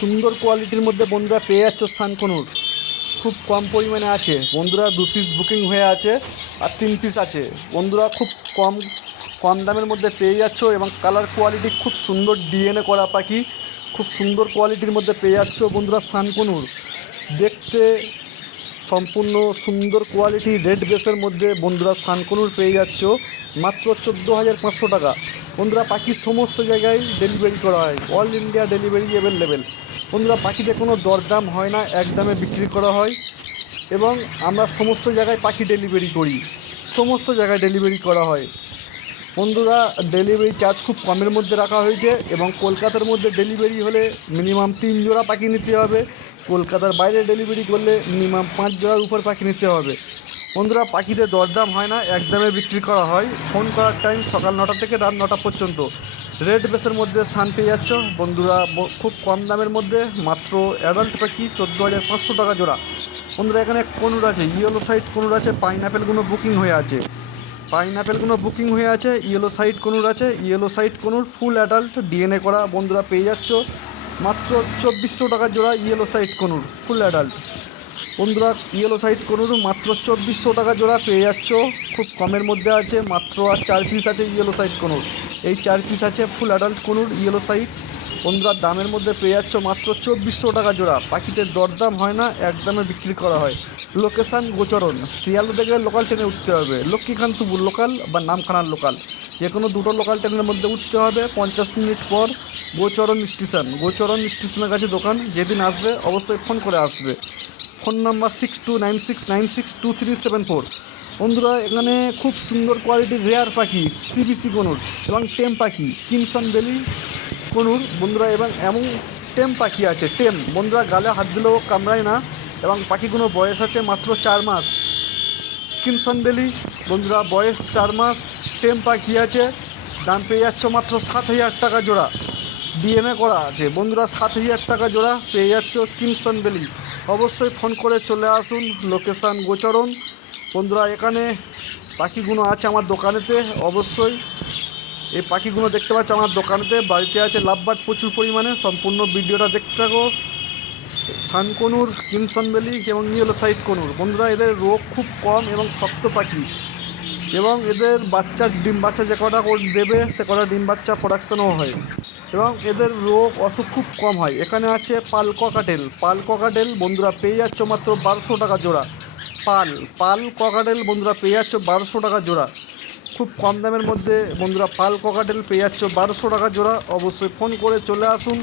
সুন্দর কোয়ালিটির মধ্যে বন্ধুরা পেয়ে যাচ্ছ সানকনুর। খুব কম পরিমাণে আছে। বন্ধুরা দু পিস বুকিং হয়ে আছে আর তিন পিস আছে। বন্ধুরা খুব কম কম দামের মধ্যে পেয়ে যাচ্ছ এবং কালার কোয়ালিটি খুব সুন্দর ডিএনএ করা পাখি। খুব সুন্দর কোয়ালিটির মধ্যে পেয়ে যাচ্ছ বন্ধুরা সানকনুর। দেখতে সম্পূর্ণ সুন্দর কোয়ালিটি রেড বেসের মধ্যে বন্ধুরা সানকনুর পেয়ে যাচ্ছ। মাত্র চোদ্দ হাজার পাঁচশো টাকা। বন্ধুরা পাখি সমস্ত জায়গায় ডেলিভারি করা হয়। অল ইন্ডিয়া ডেলিভারি অ্যাভেলেবেল বন্ধুরা পাখিতে কোনো দরদাম হয় না, এক দামে বিক্রি করা হয় এবং আমরা সমস্ত জায়গায় পাখি ডেলিভারি করি। সমস্ত জায়গায় ডেলিভারি করা হয়। বন্ধুরা ডেলিভারি চার্জ খুব কমের মধ্যে রাখা হয়েছে এবং কলকাতার মধ্যে ডেলিভারি হলে মিনিমাম তিন জোড়া পাখি নিতে হবে। কলকাতার বাইরে ডেলিভারি করলে মিনিমাম পাঁচ জোড়ার উপর পাখি নিতে হবে। বন্ধুরা, পাখিদের দরদাম হয় না একদমে বিক্রি করা হয়। ফোন করার টাইম সকাল নটা থেকে রাত নটা পর্যন্ত। রেড বেসের মধ্যে সান পেয়ে যাচ্ছ। বন্ধুরা খুব কম দামের মধ্যে মাত্র অ্যাডাল্ট পাখি চোদ্দ হাজার পাঁচশো টাকা জোড়া। বন্ধুরা, এখানে কনুর আছে ইয়েলো সাইড কনুর আছে পাইনাপেলগুলো বুকিং হয়ে আছে। পাইনাপেলগুলো বুকিং হয়ে আছে ইয়েলো সাইড কনুর আছে yellow side conure full adult DNA করা বন্ধুরা পেয়ে যাচ্ছ। মাত্র চব্বিশশো টাকা জোড়া yellow side conure full adult বন্ধুরা ইয়েলো সাইড কনুর মাত্র চব্বিশশো টাকা জোড়া পেয়ে যাচ্ছ। খুব কমের মধ্যে আছে, মাত্র আর চার পিস আছে ইয়েলো সাইড কনুর। এই চার পিস আছে full adult conure yellow side বন্ধুরা দামের মধ্যে পেয়ে যাচ্ছ মাত্র চব্বিশশো টাকা জোড়া। পাখিদের দরদাম হয় না একদমে বিক্রি করা হয়। লোকেশান গোচরণ। শিয়ালদা থেকে লোকাল ট্রেনে উঠতে হবে। লক্ষ্মীকান্তপুর লোকাল বা নামখানার লোকাল যে কোনো দুটো লোকাল ট্রেনের মধ্যে উঠতে হবে। পঞ্চাশ মিনিট পর গোচরণ স্টেশন। গোচরণ স্টেশনের কাছে দোকান। যেদিন আসবে অবশ্যই ফোন করে আসবে। Phone number six two nine six nine six two three seven four বন্ধুরা, এখানে খুব সুন্দর কোয়ালিটির রেয়ার পাখি সিবিসি কনুর এবং টেম পাখি, কিমসন বেলি কনুর, বন্ধুরা, এবং এমন টেম পাখি আছে, টেম। বন্ধুরা, গালে হাত দিলেও কামড়ায় না, এবং পাখিগুলো বয়স আছে মাত্র চার মাস। কিমসন বেলি, বন্ধুরা, বয়স চার মাস, টেম পাখি আছে, দাম পেয়ে যাচ্ছ মাত্র সাত হাজার টাকা জোড়া। ডিএনএ করা আছে, বন্ধুরা, সাত হাজার টাকা জোড়া পেয়ে যাচ্ছ কিমসন বেলি। অবশ্যই ফোন করে চলে আসুন, লোকেশান গোচরণ। বন্ধুরা, এখানে পাখিগুলো আছে আমার দোকানেতে, অবশ্যই এই পাখিগুলো দেখতে পাচ্ছ, আমার দোকানেতে, বাড়িতে আছে লাভবাট প্রচুর পরিমাণে। সম্পূর্ণ ভিডিওটা দেখতে থাকো। সানকনুর বেলি, এবং ইয়েলো সাইড কনুর বন্ধুরা, এদের রোগ খুব কম এবং শক্ত পাখি। এবং এদের বাচ্চা, ডিম বাচ্চা যে কটা দেবে, সে কটা ডিম বাচ্চা প্রোডাকশনও হয়। এবং এদের রোগ, অসুখ খুব কম হয়। এখানে আছে পাল ককাটেল পাল ককাটেল বন্ধুরা, পেয়ে যাচ্ছ মাত্র বারোশো টাকা জোড়া। পাল পাল ককাটেল বন্ধুরা, পেয়ে যাচ্ছ বারোশো টাকা জোড়া। খুব কম দামের মধ্যে বন্ধুরা পাল ককাটেল পেয়ে যাচ্ছ। বারোশো টাকা জোড়া। অবশ্যই ফোন করে চলে আসুন।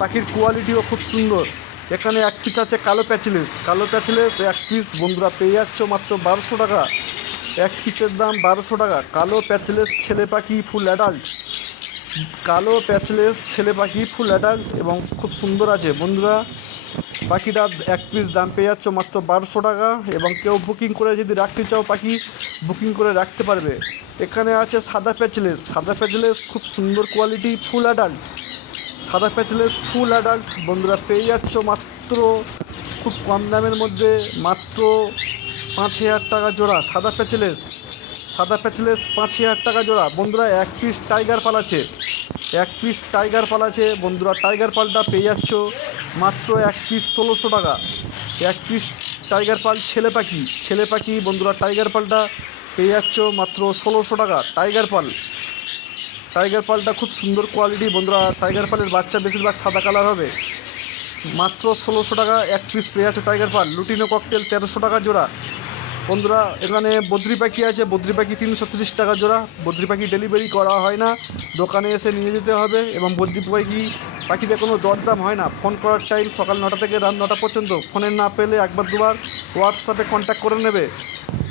পাখির কোয়ালিটিও খুব সুন্দর। এখানে এক পিস আছে কালো প্যাচিলেস। কালো প্যাচিলেস এক পিস বন্ধুরা পেয়ে যাচ্ছ মাত্র বারোশো টাকা। এক পিসের দাম বারোশো টাকা। কালো প্যাচিলেস ছেলে পাখি ফুল অ্যাডাল্ট কালো প্যাচলেস ছেলে পাখি ফুল অ্যাডাল্ট এবং খুব সুন্দর আছে। বন্ধুরা পাখিটা এক পিস দাম পেয়ে যাচ্ছ মাত্র বারোশো টাকা এবং কেউ বুকিং করে যদি রাখতে চাও পাখি বুকিং করে রাখতে পারবে। এখানে আছে সাদা প্যাচলেস। সাদা প্যাচলেস খুব সুন্দর কোয়ালিটি ফুল অ্যাডাল্ট সাদা প্যাচলেস ফুল অ্যাডাল্ট বন্ধুরা, পেয়ে যাচ্ছ মাত্র খুব কম দামের মধ্যে, মাত্র পাঁচ হাজার টাকা জোড়া সাদা প্যাচলেস। সাদা প্যাচলেস পাঁচ হাজার টাকা জোড়া। বন্ধুরা, এক পিস টাইগার পাল আছে। এক পিস টাইগার পাল আছে। বন্ধুরা টাইগার পালটা পেয়ে যাচ্ছ মাত্র এক পিস ষোলোশো টাকা। এক পিস টাইগার পাল ছেলে পাখি। ছেলে পাখি, বন্ধুরা টাইগার পালটা পেয়ে যাচ্ছ মাত্র ষোলোশো টাকা। টাইগার পাল। টাইগার পালটা খুব সুন্দর কোয়ালিটি বন্ধুরা টাইগার পালের বাচ্চা বেশিরভাগ সাদা কালার হবে। মাত্র ষোলোশো টাকা, এক পিস পেয়ে যাচ্ছে টাইগার পাল। লুটিনো ককটেল তেরোশো টাকা জোড়া। বন্ধুরা, এখানে বদ্রি পাখি আছে। বদ্রি পাখি তিনশো টাকা জোড়া। বদ্রি পাখি ডেলিভারি করা হয় না। দোকানে এসে নিয়ে যেতে হবে এবং বদ্রি পাখি পাখিতে কোনো দরদাম হয় না। ফোন করার টাইম সকাল নটা থেকে রাত নটা পর্যন্ত। ফোনে না পেলে একবার, দুবার হোয়াটসঅ্যাপে কন্ট্যাক্ট করে নেবে।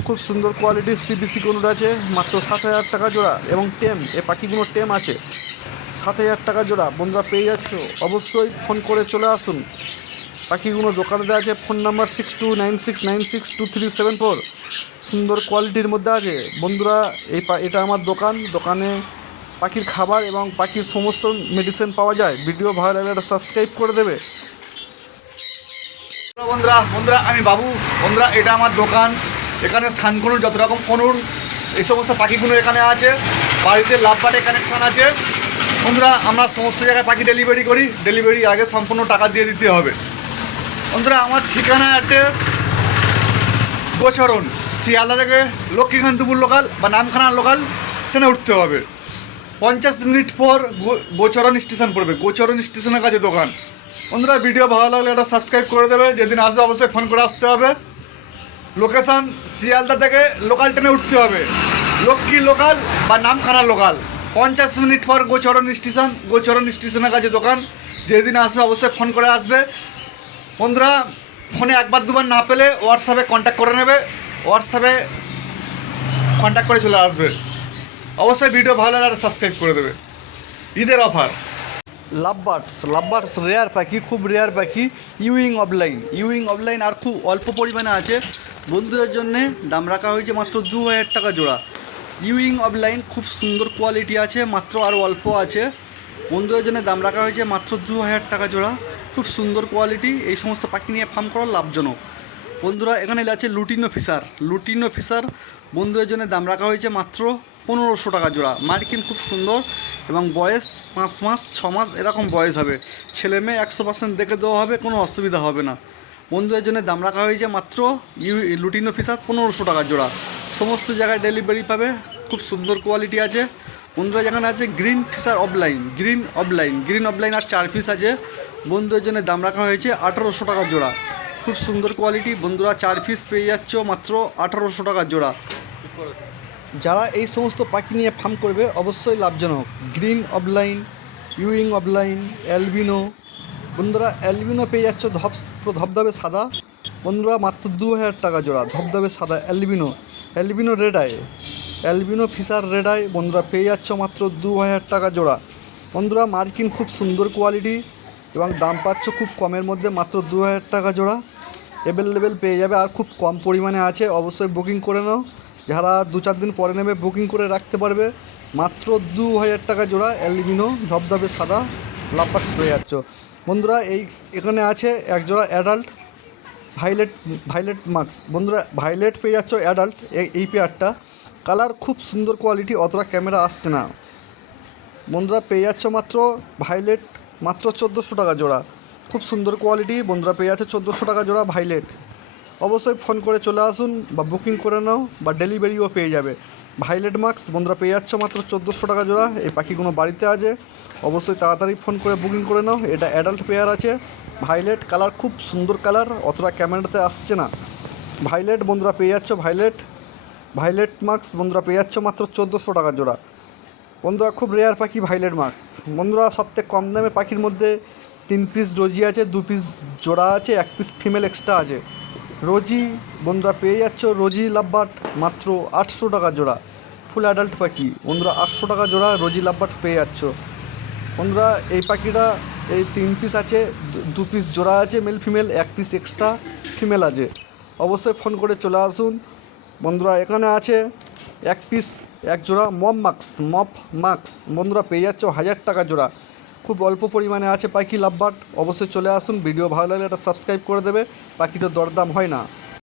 খুব সুন্দর কোয়ালিটির সিবিসি কোনুর আছে। মাত্র সাত হাজার টাকা জোড়া এবং টেম এ পাখিগুলো টেম আছে। সাত হাজার টাকা জোড়া। বন্ধুরা, পেয়ে যাচ্ছ। অবশ্যই ফোন করে চলে আসুন। পাখিগুলো দোকানেতে আছে, phone number six two nine six nine six two three seven four. সুন্দর কোয়ালিটির মধ্যে আছে। বন্ধুরা, এই এটা আমার দোকান। দোকানে পাখির খাবার এবং পাখির সমস্ত মেডিসিন পাওয়া যায়। ভিডিও ভালো লাগলে একটা সাবস্ক্রাইব করে দেবে। বন্ধুরা বন্ধুরা, আমি বাবু। বন্ধুরা, এটা আমার দোকান। এখানে স্থান কনুর যত রকম কনুর এই সমস্ত পাখিগুলো এখানে আছে। বাড়িতে লাভবাটে কানেকশান আছে। বন্ধুরা, আমরা সমস্ত জায়গায় পাখি ডেলিভারি করি। ডেলিভারি আগে সম্পূর্ণ টাকা দিয়ে দিতে হবে। বন্ধুরা, আমার ঠিকানা অ্যাড্রেস গোচরণ, শিয়ালদা থেকে লক্ষ্মীকান্তপুর লোকাল বা নামখানা লোকাল ট্রেনে উঠতে হবে। পঞ্চাশ মিনিট পর গোচরণ স্টেশন পড়বে, গোচরণ স্টেশনের কাছে দোকান। বন্ধুরা ভিডিও ভালো লাগলে এটা সাবস্ক্রাইব করে দেবে, যেদিন আসবে অবশ্যই ফোন করে আসতে হবে। লোকেশন শিয়ালদা থেকে লোকাল ট্রেনে উঠতে হবে। লক্ষ্মী লোকাল বা নামখানা লোকাল পঞ্চাশ মিনিট পর গোচরণ স্টেশন, গোচরণ স্টেশনের কাছে দোকান। যেদিন আসবে অবশ্যই ফোন করে আসবে। বন্ধুরা, ফোনে একবার দুবার না পেলে হোয়াটসঅ্যাপে কন্ট্যাক্ট করে নেবে। হোয়াটসঅ্যাপে কন্ট্যাক্ট করে চলে আসবে। অবশ্যই ভিডিও ভালো লাগলে সাবস্ক্রাইব করে দেবে। ঈদের অফার লাভবার্ডস লাভবার্ডস রেয়ার পাখি, খুব রেয়ার পাখি ইউইং অফলাইন ইউইং অফলাইন আর খুব অল্প পরিমাণে আছে। বন্ধুদের জন্য দাম রাখা হয়েছে মাত্র দু হাজার টাকা জোড়া। ইউইং অফলাইন খুব সুন্দর কোয়ালিটি আছে, মাত্র আর অল্প আছে। বন্ধুদের জন্য দাম রাখা হয়েছে মাত্র দু হাজার টাকা জোড়া। খুব সুন্দর কোয়ালিটি এই সমস্ত পাখি নিয়ে ফার্ম করা লাভজনক। বন্ধুরা, এখানে আছে লুটিনো ফিসার লুটিনো ফিসার বন্ধুদের জন্য দাম রাখা হয়েছে মাত্র পনেরোশো টাকা জোড়া। মার্কিন খুব সুন্দর এবং বয়স পাঁচ মাস, ছ মাস এরকম বয়স হবে। ছেলে মেয়ে একশো পার্সেন্ট দেখে দেওয়া হবে, কোনো অসুবিধা হবে না। বন্ধুদের জন্য দাম রাখা হয়েছে মাত্র ইউ লুটিনো ফিসার পনেরোশো টাকা জোড়া। সমস্ত জায়গায় ডেলিভারি পাবে, খুব সুন্দর কোয়ালিটি আছে। বন্ধুরা, যেখানে আছে green Fischer opaline green opaline green opaline আর চার পিস আছে। বন্ধুদের জন্য দাম রাখা হয়েছে আঠারোশো টাকা জোড়া। খুব সুন্দর কোয়ালিটি বন্ধুরা চার পিস পেয়ে যাচ্ছ মাত্র আঠারোশো টাকা জোড়া। যারা এই সমস্ত পাখি নিয়ে ফার্ম করবে, অবশ্যই লাভজনক। Green opaline euwing opaline albino বন্ধুরা অ্যালবিনো পেয়ে যাচ্ছ ধপ পুরো ধবধবে সাদা। বন্ধুরা, মাত্র দু হাজার টাকা জোড়া ধবধবে সাদা albino albino red eye albino Fischer red eye বন্ধুরা, পেয়ে যাচ্ছ মাত্র দু হাজার টাকা জোড়া। বন্ধুরা, মার্কিন খুব সুন্দর কোয়ালিটি এবং দাম পাচ্ছ খুব কমের মধ্যে মাত্র দু হাজার টাকা জোড়া। অ্যাভেলেবেল পেয়ে যাবে আর খুব কম পরিমাণে আছে। অবশ্যই বুকিং করে নাও। যারা দু চার দিন পরে নেবে বুকিং করে রাখতে পারবে। মাত্র দু হাজার টাকা জোড়া অ্যালবিনো ধবধবে সাদা লাপার্স পেয়ে যাচ্ছ। বন্ধুরা, এই এখানে আছে এক জোড়া অ্যাডাল্ট ভাইলেট ভাইলেট মাস্ক বন্ধুরা ভাইলেট পেয়ে যাচ্ছ অ্যাডাল্ট এই পেয়ারটা কালার খুব সুন্দর কোয়ালিটি অতটা ক্যামেরা আসছে না। বন্ধুরা, পেয়ে যাচ্ছ মাত্র ভাইলেট মাত্র চোদ্দোশো টাকা জোড়া। খুব সুন্দর কোয়ালিটি বন্ধুরা পেয়ে যাচ্ছে চোদ্দোশো টাকা জোড়া ভাইলেট অবশ্যই ফোন করে চলে আসুন বা বুকিং করে নাও বা ডেলিভারিও পেয়ে যাবে। ভাইলেট মাস্ক বন্ধুরা পেয়ে যাচ্ছ মাত্র চোদ্দোশো টাকা জোড়া। এই পাখিগুলো বাড়িতে আছে। অবশ্যই তাড়াতাড়ি ফোন করে বুকিং করে নাও। এটা অ্যাডাল্ট পেয়ার আছে। ভাইলেট কালার খুব সুন্দর কালার অতটা ক্যামেরাতে আসছে না। ভাইলেট বন্ধুরা পেয়ে যাচ্ছ ভাইলেট ভাইলেট মাস্ক বন্ধুরা পেয়ে যাচ্ছ মাত্র চোদ্দোশো টাকা জোড়া। বন্ধুরা, খুব রেয়ার পাখি ভাইলেট মাস্ক বন্ধুরা, সবথেকে কম দামে পাখির মধ্যে তিন পিস রোজি আছে, দু পিস জোড়া আছে, এক পিস ফিমেল এক্সট্রা আছে। রোজি, বন্ধুরা, পেয়ে যাচ্ছ রোজি লাভবাট মাত্র আটশো টাকা জোড়া। ফুল অ্যাডাল্ট পাখি। বন্ধুরা, আটশো টাকা জোড়া রোজি লাভবাট পেয়ে যাচ্ছ। বন্ধুরা, এই পাখিটা, এই তিন পিস আছে, দু পিস জোড়া আছে মেল ফিমেল এক পিস এক্সট্রা ফিমেল আছে। অবশ্যই ফোন করে চলে আসুন। বন্ধুরা, এখানে আছে এক পিস এক জোড়া মপ মাক্স মপ মাক্স। বন্ধুরা, পেয়ে যাচ্ছে হাজার টাকা জোড়া। খুব অল্প পরিমাণে আছে পাখি লাভবাট অবশ্যই চলে আসুন, ভিডিও ভালো লাগলে এটা সাবস্ক্রাইব করে দেবে। পাখিতে দরদাম হয় না।